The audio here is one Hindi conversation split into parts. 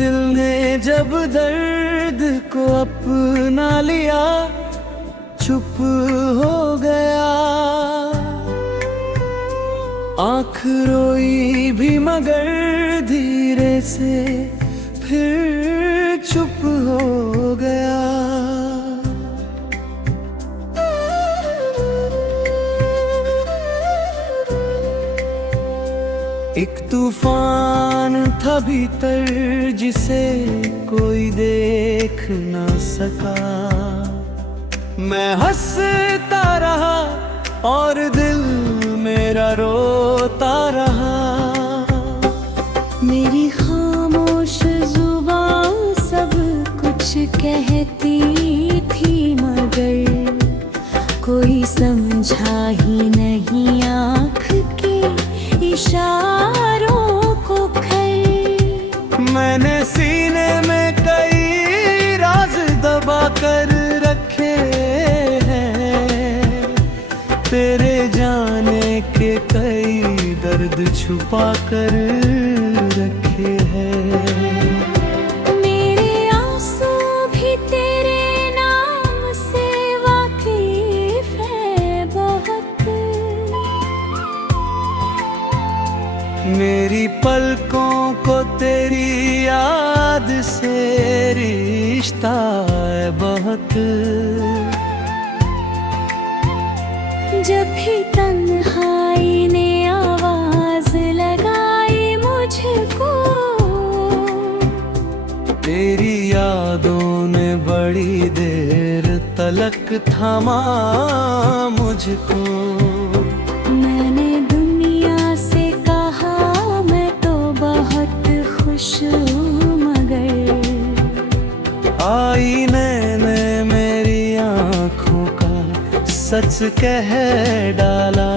दिल ने जब दर्द को अपना लिया, चुप हो गया। आँख रोई भी मगर धीरे से फिर चुप हो गया। एक तूफान था भीतर जिसे कोई देख न सका। मैं हंसता रहा और दिल मेरा रोता रहा। मेरी खामोश जुबान सब कुछ कहती थी मगर कोई समझा ही नहीं आँख के इशारों को खर। मैंने सीने में कई राज दबा कर रखे हैं, तेरे जाने के कई दर्द छुपा कर रखे हैं। मेरे आंसू भी तेरे नाम से वाकिफ है बहुत। मेरी पलकों को तेरी याद से रिश्ता है बहुत। जब भी तन्हाई ने आवाज लगाई मुझको, तेरी यादों ने बड़ी देर तलक थामा मुझको। मैंने दुनिया से कहा मैं तो बहुत खुश हूँ मगर आईने ने मेरी आँखों का सच कह डाला।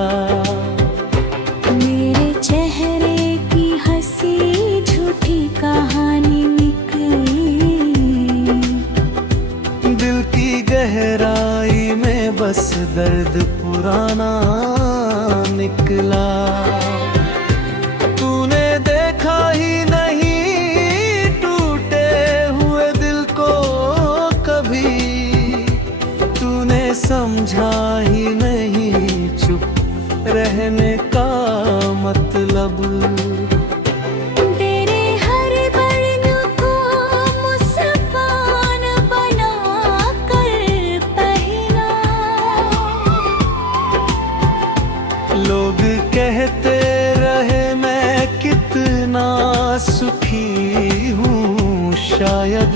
मेरे चेहरे की हंसी झूठी कहानी निकली। दिल की गहराई में बस दर्द पुराना निकला। तूने देखा ही नहीं टूटे हुए दिल को कभी, तूने समझा ही नहीं चुप रहने का मतलब। तेरे हर बरन को मुस्कान बना कर पहना। लोग कहते रहे मैं कितना सुखी हूँ शायद।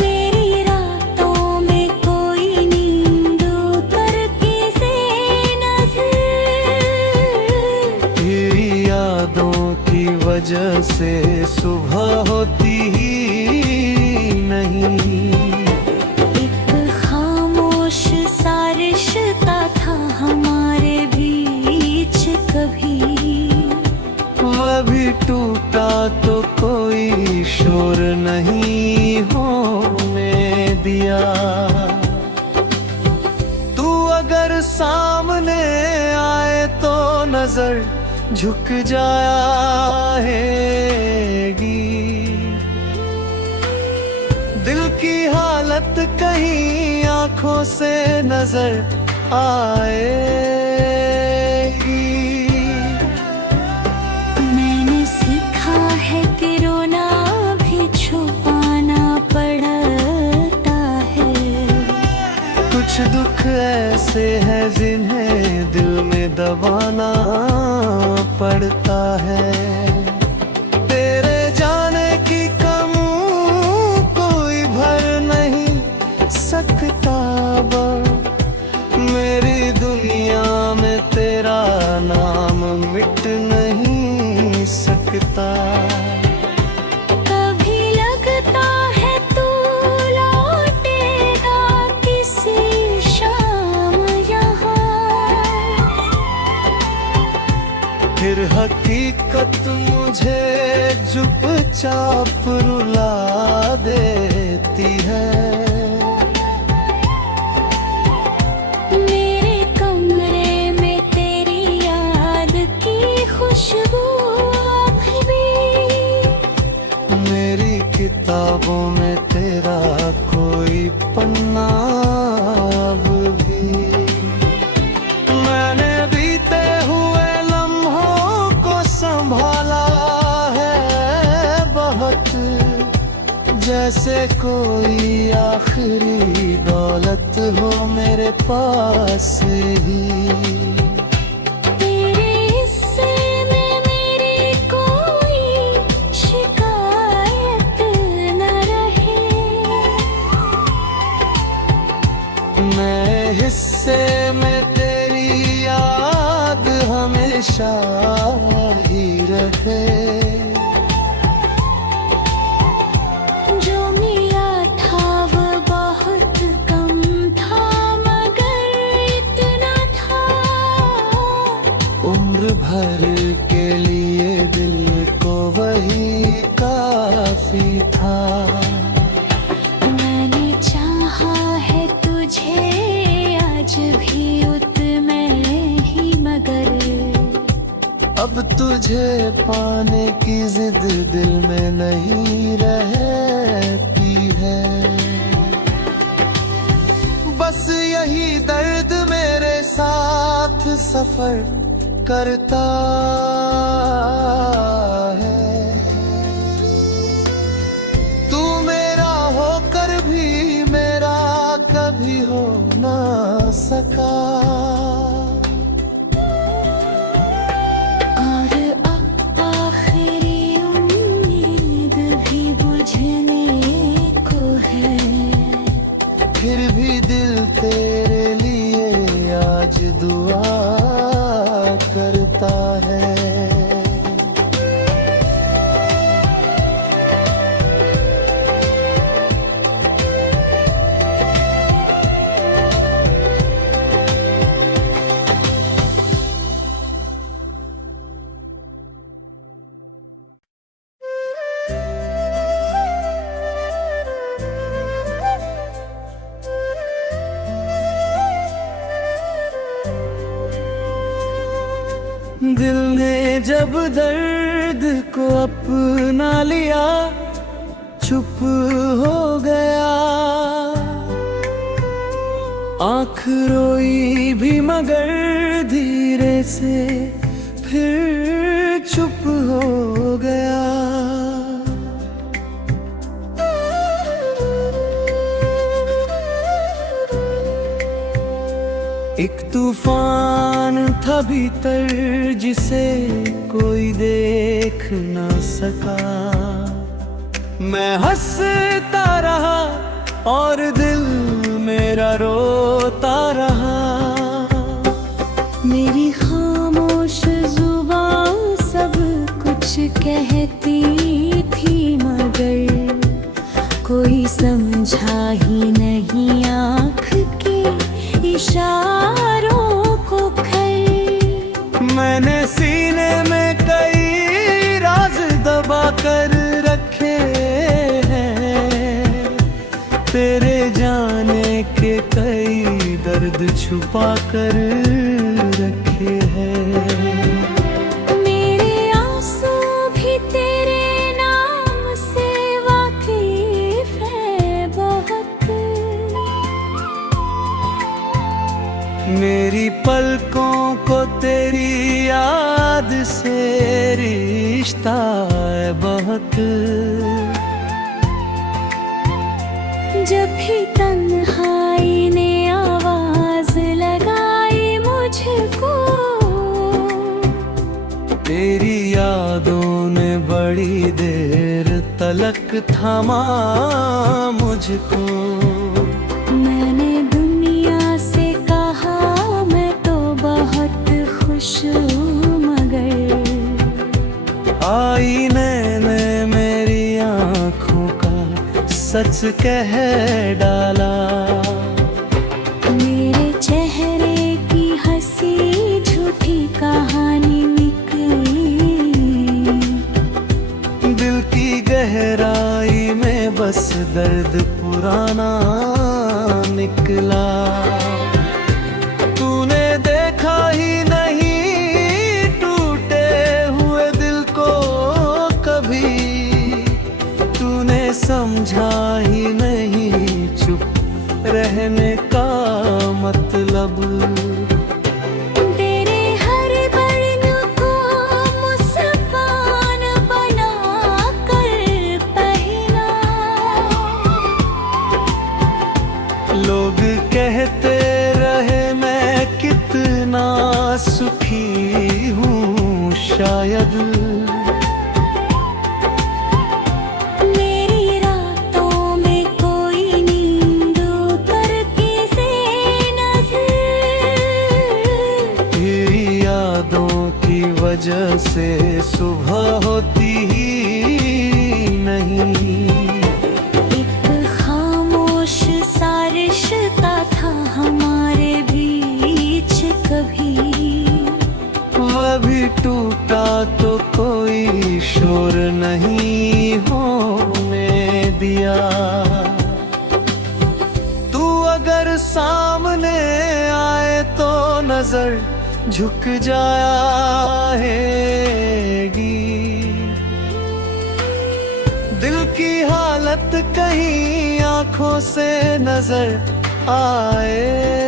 मेरी रातों में कोई नींद उतर के से नजर। तेरी यादों की वजह से सुबह होती ही नहीं। एक खामोश सा रिश्ता था हमारे बीच कभी, वह भी टूटा तो कोई शोर नहीं होने दिया। तू अगर सामने आए तो नजर झुक जाएगी। दिल की हालत कहीं आंखों से नजर आएगी। मैंने सीखा है कि रोना भी छुपाना पड़ता है। कुछ दुख ऐसे हैं जिन्हें दिल में दबाना पड़ता है। तेरे जाने की कम कोई भर नहीं सकता। मेरी दुनिया में तेरा नाम मिट नहीं सकता। कभी लगता है तू लौटेगा किसी शाम यहाँ, फिर हकीकत मुझे चुपचाप रुला देती है। मेरे कमरे में तेरी याद की खुशबू अभी मेरी किताबों में तेरा कोई पन्ना अब भी। मैंने बीते हुए लम्हों को संभाला है बहुत, जैसे कोई आखिरी दौलत हो मेरे पास ही। तेरे हिस्से में मेरी कोई शिकायत न रहे, नए हिस्से में तेरी याद हमेशा ही रहे। जो मिला था वो बहुत कम था, मगर इतना था उम्र भर के लिए दिल को वही काफी था। मैंने चाहा है तुझे आज भी उतना ही, मगर अब तुझे पाने की जिद दिल में नहीं रहती है। बस यही दर्द मेरे साथ सफर करता है। तू मेरा होकर भी मेरा कभी हो ना सका। और आखिरी उम्मीद भी बुझने को है, फिर भी दिल तेरे लिए आज दुआ करता है। दिल ने जब दर्द को अपना लिया, चुप हो गया। आँख रोई भी मगर धीरे से फिर चुप हो गया। एक तूफान था भीतर जिसे कोई देख ना सका। मैं हंसता रहा और दिल मेरा रोता रहा। मेरी खामोश जुबान सब कुछ कहती थी, मगर कोई समझा ही नहीं आँख के इशारों को खर। मैंने सीने में कई राज दबा कर रखे हैं, तेरे जाने के कई दर्द छुपा कर रखे हैं। मेरे आंसू भी तेरे नाम से वाकिफ है बहुत। मेरी पलकों को तेरी याद से रिश्ता है बहुत। जब भी तन्हाई ने आवाज लगाई मुझको, तेरी यादों ने बड़ी देर तलक थमा मुझको। मैंने दुनिया से कहा मैं तो बहुत खुश हूँ, मगर आईने ने मेरी आँखों का सच कह डाला। मेरे चेहरे की हंसी झूठी कहानी निकली। दिल की गहराई में बस दर्द पुराना निकला। तूने देखा ही नहीं टूटे हुए दिल को कभी, समझा ही नहीं चुप रहने का मतलब। तेरे हर बरन को मुस्कान बना कर पहना। लोग कहते रहे मैं कितना सुखी हूँ शायद, मेरी रातों में कोई नींद उतर के से नजर। तेरी यादों की वजह से सुबह होती ही नहीं। एक खामोश सा रिश्ता था हमारे बीच, कभी वह भी टूटा तो कोई शोर नहीं होने दिया। तू अगर सामने आए तो नजर झुक जाएगी। दिल की हालत कहीं आंखों से नजर आएगी।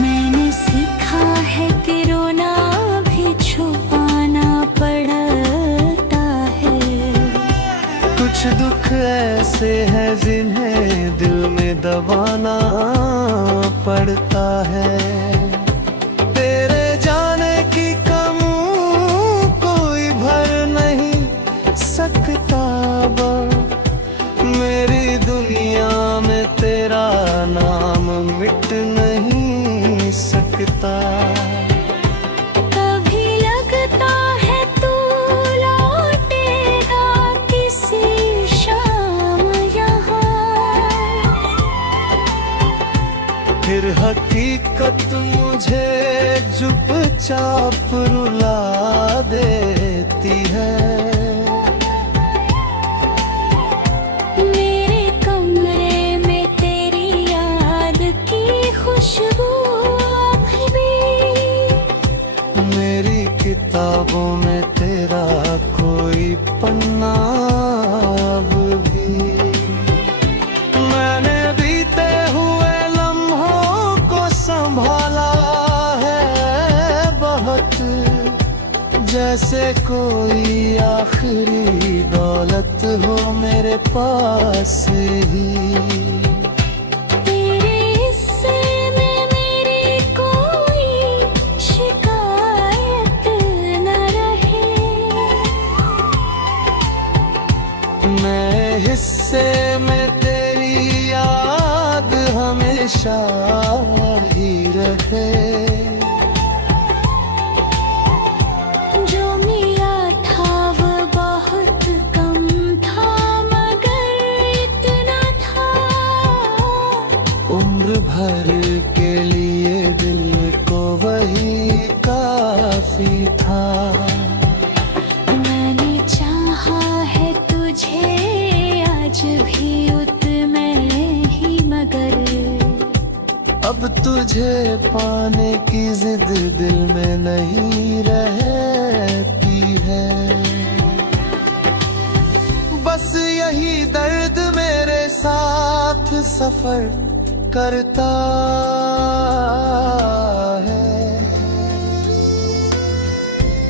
मैंने सीखा है कि रोना भी छुपाना पड़ता है। कुछ दुख ऐसे हैं जिन्हें दिल में दबाना पड़ता है। तेरे जाने की कम कोई भर नहीं सकता। मेरी दुनिया में तेरा नाम मिट नहीं सकता। कभी लगता है तू लौटेगा किसी शाम यहाँ, फिर हकीकत मुझे चुपचाप रुला देती है। मेरे कमरे में तेरी याद की खुशबू अभी भी, मेरी किताबों में तेरा कोई पन्ना अब भी। मैंने बीते हुए लम्हों को संभाला है बहुत, जैसे कोई आखिरी दौलत हो मेरे पास ही। तेरे हिस्से में मेरी कोई शिकायत न रहे। मैं हिस्से में तेरी याद हमेशा ही रहे। जो मिला था वो बहुत कम था, मगर इतना था। उम्र भर के लिए दिल को वही काफी था। मैंने चाहा है तुझे आज भी उतना ही, मगर अब तुझे पाने की जिद दिल में नहीं रहती है। बस यही दर्द मेरे साथ सफर करता है।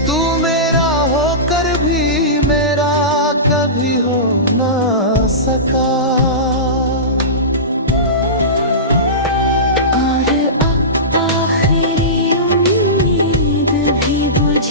तू मेरा होकर भी मेरा कभी हो ना सका। और आखिरी उम्मीद भी बुझ